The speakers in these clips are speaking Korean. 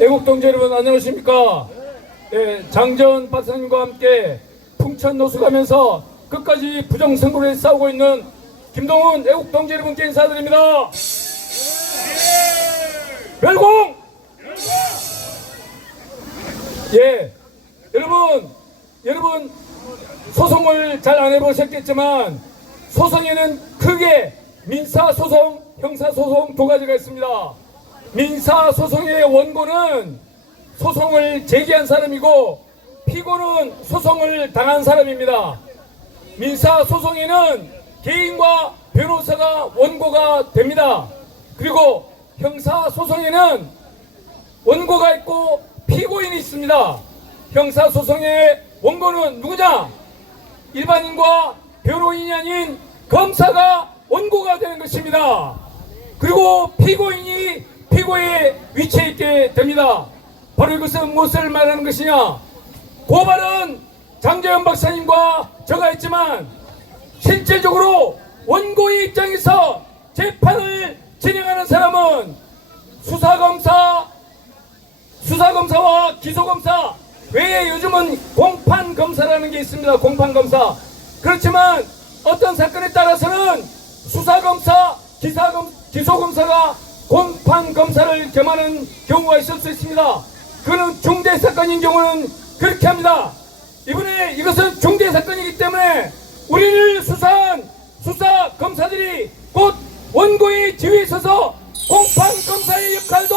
애국동지 여러분 안녕하십니까? 네, 장재원 박사님과 함께 풍천 노숙하면서 끝까지 부정선거에 싸우고 있는 김동훈 애국동지 여러분께 인사드립니다. 멸공! 예, 여러분 소송을 잘 안 해보셨겠지만 소송에는 크게 민사소송, 형사소송 두 가지가 있습니다. 민사소송의 원고는 소송을 제기한 사람이고 피고는 소송을 당한 사람입니다. 민사소송에는 개인과 변호사가 원고가 됩니다. 그리고 형사소송에는 원고가 있고 피고인이 있습니다. 형사소송의 원고는 누구냐? 일반인과 변호인이 아닌 검사가 원고가 되는 것입니다. 그리고 피고인이 피고의 위치에 있게 됩니다. 바로 이것은 무엇을 말하는 것이냐? 고발은 장재원 박사님과 저가 했지만 실질적으로 원고의 입장에서 재판을 진행하는 사람은 수사검사와 기소검사 외에 요즘은 공판검사라는 게 있습니다. 공판검사. 그렇지만 어떤 사건에 따라서는 수사검사, 기소검사가 공판검사를 겸하는 경우가 있을 수 있습니다. 그는 중대사건인 경우는 그렇게 합니다. 이번에 이것은 중대사건이기 때문에 우리를 수사한 수사검사들이 곧 원고의 지위에 서서 공판검사의 역할도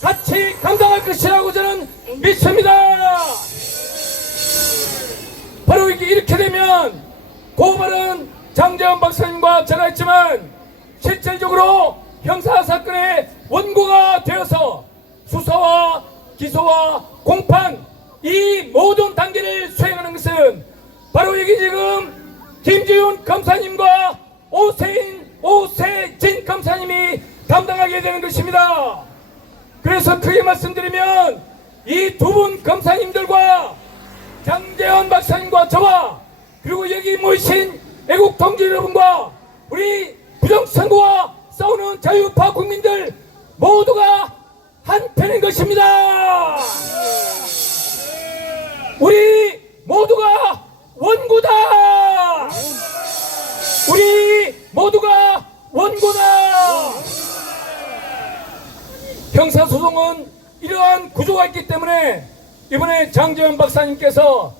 같이 감당할 것이라고 저는 믿습니다. 바로 이렇게 되면 고발은 장재원 박사님과 제가 했지만 실질적으로 형사사건의 원고가 되어서 수사와 기소와 공판 이 모든 단계를 수행하는 것은 바로 여기 지금 김지훈 검사님과 오세진 검사님이 담당하게 되는 것입니다. 그래서 크게 말씀드리면 이 두 분 검사님들과 장재원 박사님과 저와 그리고 여기 모이신 애국 동지 여러분과 우리 부정선거와 싸우는 자유파 국민들 모두가 한편인 것입니다. 우리 모두가 원고다. 우리 모두가 원고다. 형사소송은 이러한 구조가 있기 때문에 이번에 장재원 박사님께서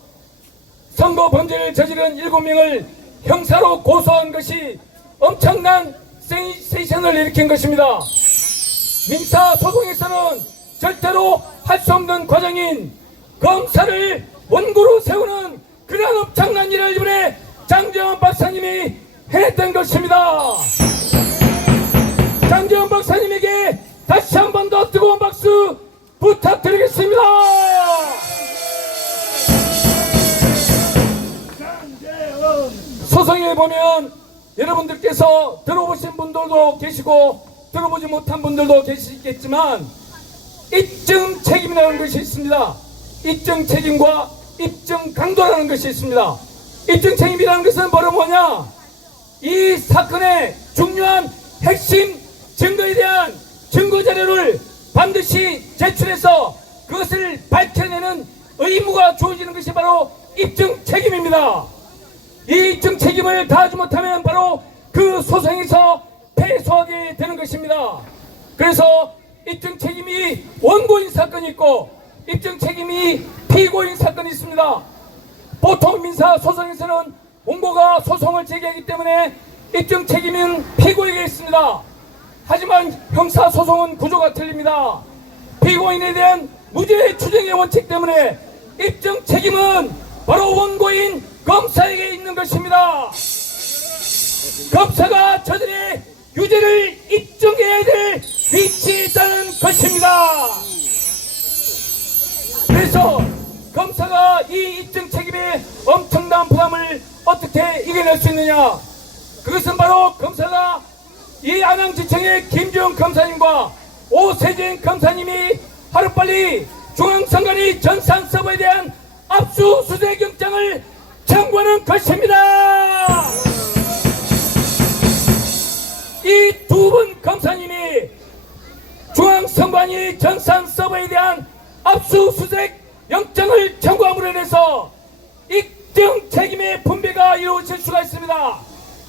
선거 범죄를 저지른 7명을 형사로 고소한 것이 엄청난 센세이션을 일으킨 것입니다. 민사소송에서는 절대로 할 수 없는 과정인 검사를 원고로 세우는 그런 엄청난 일을 이번에 장재원 박사님이 해냈던 것입니다. 장재원 박사님에게 다시 한 번 더 뜨거운 박수 부탁드리겠습니다. 소송에 보면 여러분들께서 들어보신 분들도 계시고 들어보지 못한 분들도 계시겠지만 입증 책임이라는 것이 있습니다. 입증 책임과 입증 강도라는 것이 있습니다. 입증 책임이라는 것은 바로 뭐냐? 이 사건의 중요한 핵심 증거에 대한 증거 자료를 반드시 제출해서 그것을 밝혀내는 의무가 주어지는 것이 바로 입증 책임입니다. 이 입증 책임을 다하지 못하면 바로 그 소송에서 패소하게 되는 것입니다. 그래서 입증 책임이 원고인 사건이 있고 입증 책임이 피고인 사건이 있습니다. 보통 민사 소송에서는 원고가 소송을 제기하기 때문에 입증 책임은 피고에게 있습니다. 하지만 형사 소송은 구조가 틀립니다. 피고인에 대한 무죄 추정의 원칙 때문에 입증 책임은 바로 원고인 검사에게 있는 것입니다. 검사가 저들의 유죄를 입증해야 될 위치에 있다는 것입니다. 그래서 검사가 이 입증 책임의 엄청난 부담을 어떻게 이겨낼 수 있느냐? 그것은 바로 검사가 이 안양지청의 김주영 검사님과 오세진 검사님이 하루빨리 중앙선관위 전산 서버에 대한 압수수색 영장을 청구하는 것입니다. 이 두 분 검사님이 중앙선관위 정관이 전산 서버에 대한 압수수색 영장을 청구함으로 인해서 입증 책임의 분배가 이루어질 수가 있습니다.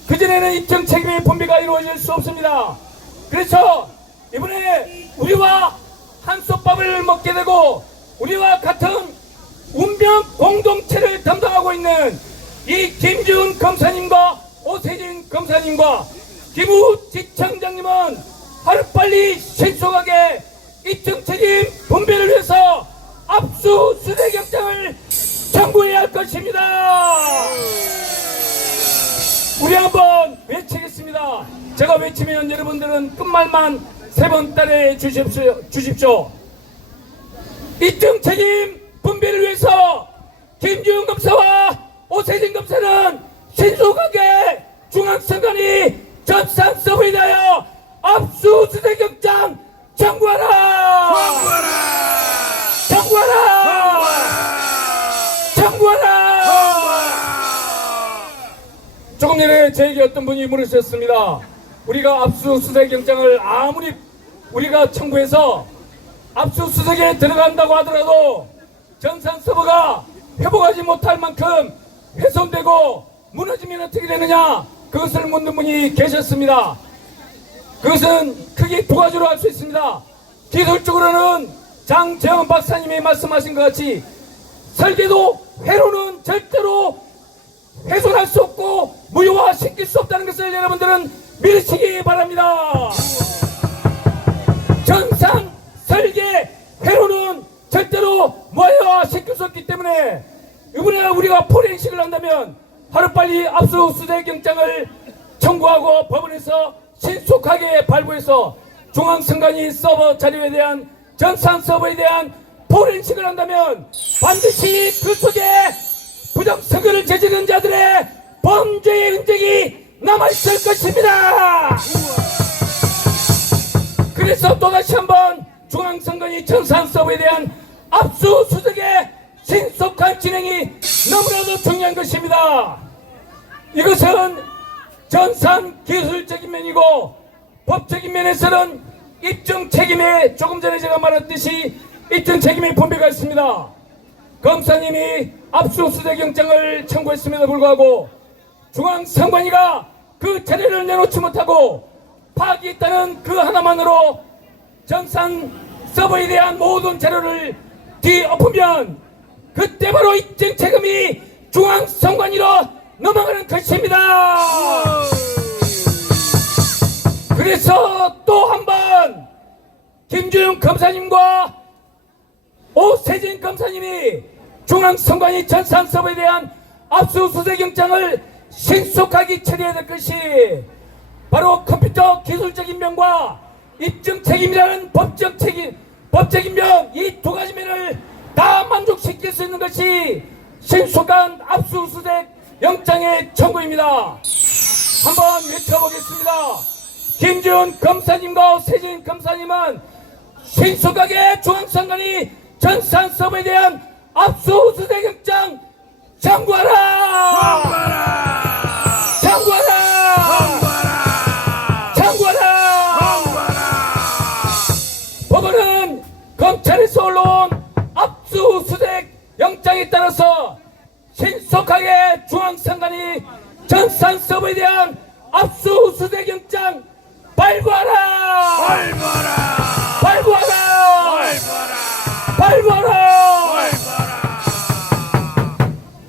그전에는 입증 책임의 분배가 이루어질 수 없습니다. 그래서 이번에 우리와 한솥밥을 먹게 되고 우리와 같은 운명 공동체를 담당하고 있는 이 김지훈 검사님과 오세진 검사님과 기무지청장님은 하루빨리 신속하게 입증 책임 분배를 위해서 압수수색 영장을 청구해야 할 것입니다. 우리 한번 외치겠습니다. 제가 외치면 여러분들은 끝말만 3번 따라해 주십시오. 입증 책임 분배를 위해서 김지훈 검사와 오세진 검사는 신속하게 중앙선관위 전산 서버에 대하여 압수수색 영장 청구하라! 조금 전에 저에게 어떤 분이 물으셨습니다. 우리가 압수수색 영장을 아무리 우리가 청구해서 압수수색에 들어간다고 하더라도 전산 서버가 회복하지 못할 만큼 훼손되고 무너지면 어떻게 되느냐, 그것을 묻는 분이 계셨습니다. 그것은 크게 두 가지로 할 수 있습니다. 기술적으로는 장재원 박사님이 말씀하신 것 같이 설계도 회로는 절대로 훼손할 수 없고 무효화시킬 수 없다는 것을 여러분들은 믿으시기 바랍니다. 전산 설계 회로는 절대로 무효화시킬 수 없기 때문에 이번에 우리가 포렌식을 한다면 하루빨리 압수수색 영장을 청구하고 법원에서 신속하게 발부해서 중앙선관위 서버 자료에 대한 전산 서버에 대한 포렌식을 한다면 반드시 그 속에 부정선거를 저지른 자들의 범죄의 흔적이 남아있을 것입니다. 그래서 또다시 한번 중앙선관위 전산 서버에 대한 압수수색의 신속한 진행이 너무나도 중요한 것입니다. 이것은 전산 기술적인 면이고 법적인 면에서는 입증 책임에 조금 전에 제가 말했듯이 입증 책임의 분배가 있습니다. 검사님이 압수수색 영장을 청구했음에도 불구하고 중앙선관위가 그 자료를 내놓지 못하고 파기했다는 그 하나만으로 전산 서버에 대한 모든 자료를 뒤엎으면 그때 바로 입증 책임이 중앙선관위로 넘어가는 것입니다. 그래서 또 한 번 김주영 검사님과 오세진 검사님이 중앙선관위 전산 서버에 대한 압수수색 영장을 신속하게 처리해야 될 것이 바로 컴퓨터 기술적인 면과 입증 책임이라는 법적인 면, 이 두 가지 면을 다 만족시킬 수 있는 것이 신속한 압수수색 영장의 청구입니다. 한번 외쳐보겠습니다. 김지훈 검사님과 오세진 검사님은 신속하게 중앙선관위 전산 서버에 대한 압수수색 영장 청구하라! 법원은 검찰에서 올라온 압수수색 영장에 따라서 신속하게 중앙선관위 전산 서버에 대한 압수수색 영장 발부하라!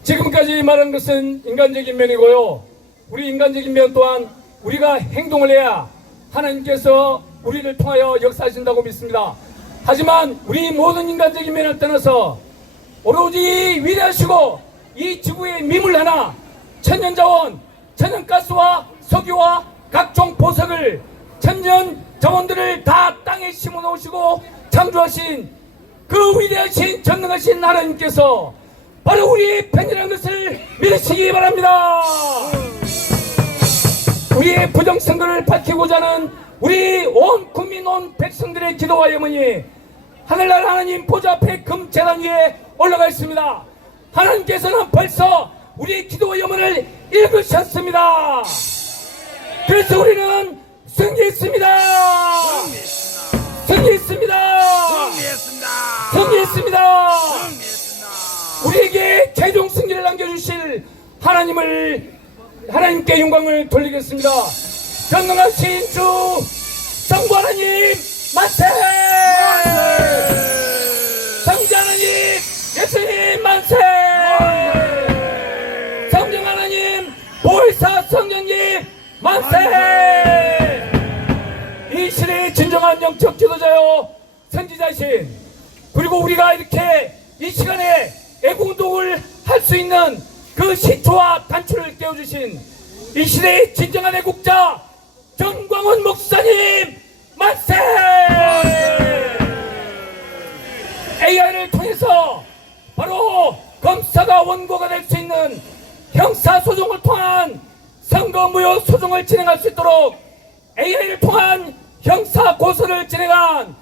지금까지 말한 것은 인간적인 면이고요. 우리 인간적인 면 또한 우리가 행동을 해야 하나님께서 우리를 통하여 역사하신다고 믿습니다. 하지만 우리 모든 인간적인 면을 떠나서 오로지 위대하시고 이 지구의 미물 하나, 천년자원, 천연가스와 석유와 각종 보석을 천년 자원들을 다 땅에 심어 놓으시고 창조하신 그 위대하신 전능하신 하나님께서 바로 우리의 편이라는 것을 믿으시기 바랍니다. 우리의 부정선거를 밝히고자 하는 우리 온 국민 온 백성들의 기도와 염원이 하늘날 하나님 보좌 앞에 금재단 위에 올라가 있습니다. 하나님께서는 벌써 우리의 기도와 염원을 읽으셨습니다. 그래서 우리는 승리했습니다. 승리를 남겨주실 하나님께 영광을 돌리겠습니다. 전능하신 주 성부 하나님 만세! 성자 하나님 예수님 만세! 성령 하나님 보혜사 성령님 만세! 이 시대의 진정한 영적 지도자요 선지자신, 그리고 우리가 이렇게 이 시간에 애국운동을 할 수 있는 그 시초와 단초를 깨워주신 이 시대의 진정한 애국자 정광훈 목사님 만세! AI를 통해서 바로 검사가 원고가 될 수 있는 형사소송을 통한 선거무효 소송을 진행할 수 있도록 AI를 통한 형사고소를 진행한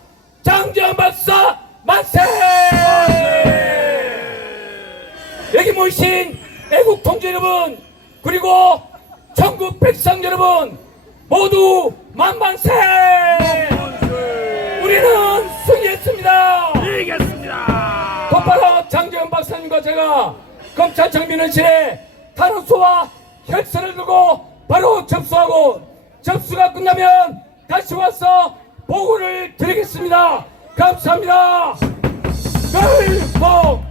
장재현 박사 만세! 여기 모이신 애국 동지 여러분, 그리고 전국 백성 여러분 모두 만만세! 우리는 승리했습니다. 이겼습니다. 곧바로 장재현 박사님과 제가 검찰청 민원실에 탄원서와 혈서를 들고 바로 접수하고, 접수가 끝나면 다시 와서 보고를 드리겠습니다. 감사합니다. 걸복